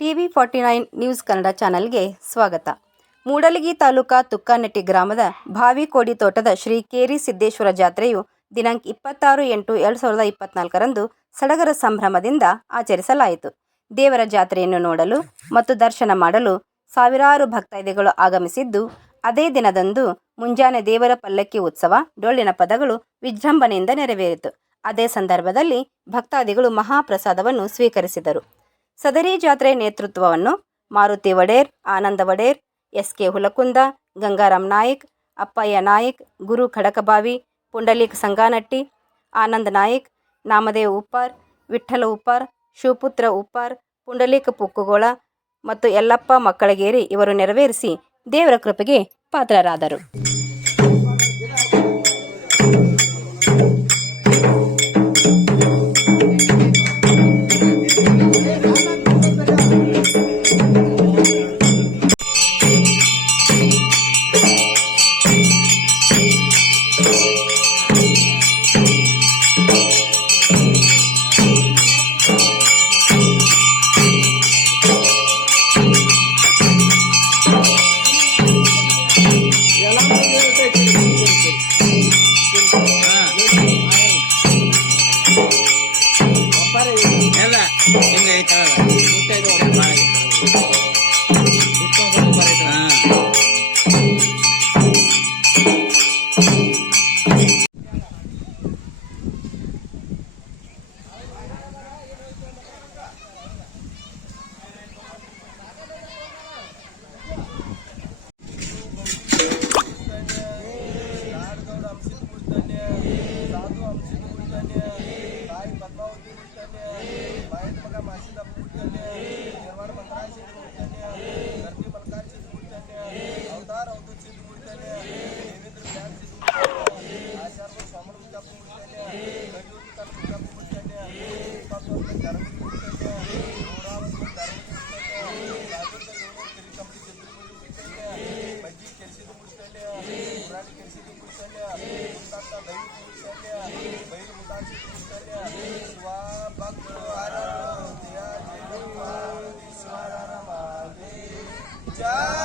TV49 news Kannada ಚಾನೆಲ್ಗೆ ಸ್ವಾಗತ. ಮೂಡಲಗಿ ತಾಲೂಕಾ ತುಕ್ಕನಟ್ಟಿ ಗ್ರಾಮದ ಭಾವಿಕೋಡಿ ತೋಟದ ಶ್ರೀ ಕೇರಿ ಸಿದ್ದೇಶ್ವರ ಜಾತ್ರೆಯು ದಿನಾಂಕ 26/8/2024 ಸಡಗರ ಸಂಭ್ರಮದಿಂದ ಆಚರಿಸಲಾಯಿತು. ದೇವರ ಜಾತ್ರೆಯನ್ನು ನೋಡಲು ಮತ್ತು ದರ್ಶನ ಮಾಡಲು ಸಾವಿರಾರು ಭಕ್ತಾದಿಗಳು ಆಗಮಿಸಿದ್ದು, ಅದೇ ದಿನದಂದು ಮುಂಜಾನೆ ದೇವರ ಪಲ್ಲಕ್ಕಿ ಉತ್ಸವ, ಡೊಳ್ಳಿನ ಪದಗಳು ವಿಜೃಂಭಣೆಯಿಂದ ನೆರವೇರಿತು. ಅದೇ ಸಂದರ್ಭದಲ್ಲಿ ಭಕ್ತಾದಿಗಳು ಮಹಾಪ್ರಸಾದವನ್ನು ಸ್ವೀಕರಿಸಿದರು. ಸದರಿ ಜಾತ್ರೆ ನೇತೃತ್ವವನ್ನು ಮಾರುತಿ ವಡೇರ್, ಆನಂದ ವಡೇರ್, ಎಸ್.ಕೆ. ಹುಲಕುಂದ, ಗಂಗಾರಾಮ್ ನಾಯ್ಕ್, ಅಪ್ಪಯ್ಯ ನಾಯ್ಕ್, ಗುರು ಖಡಕಬಾವಿ, ಪುಂಡಲೀಕ್ ಸಂಗಾನಟ್ಟಿ, ಆನಂದ್ ನಾಯ್ಕ್, ನಾಮದೇವ್ ಉಪ್ಪಾರ್, ವಿಠ್ಠಲ ಉಪ್ಪಾರ್, ಶಿವಪುತ್ರ ಉಪ್ಪಾರ್, ಪುಂಡಲೀಕ ಪುಕ್ಕುಗೋಳ ಮತ್ತು ಯಲ್ಲಪ್ಪ ಮಕ್ಕಳಗೇರಿ ಇವರು ನೆರವೇರಿಸಿ ದೇವರ ಕೃಪೆಗೆ ಪಾತ್ರರಾದರು. जय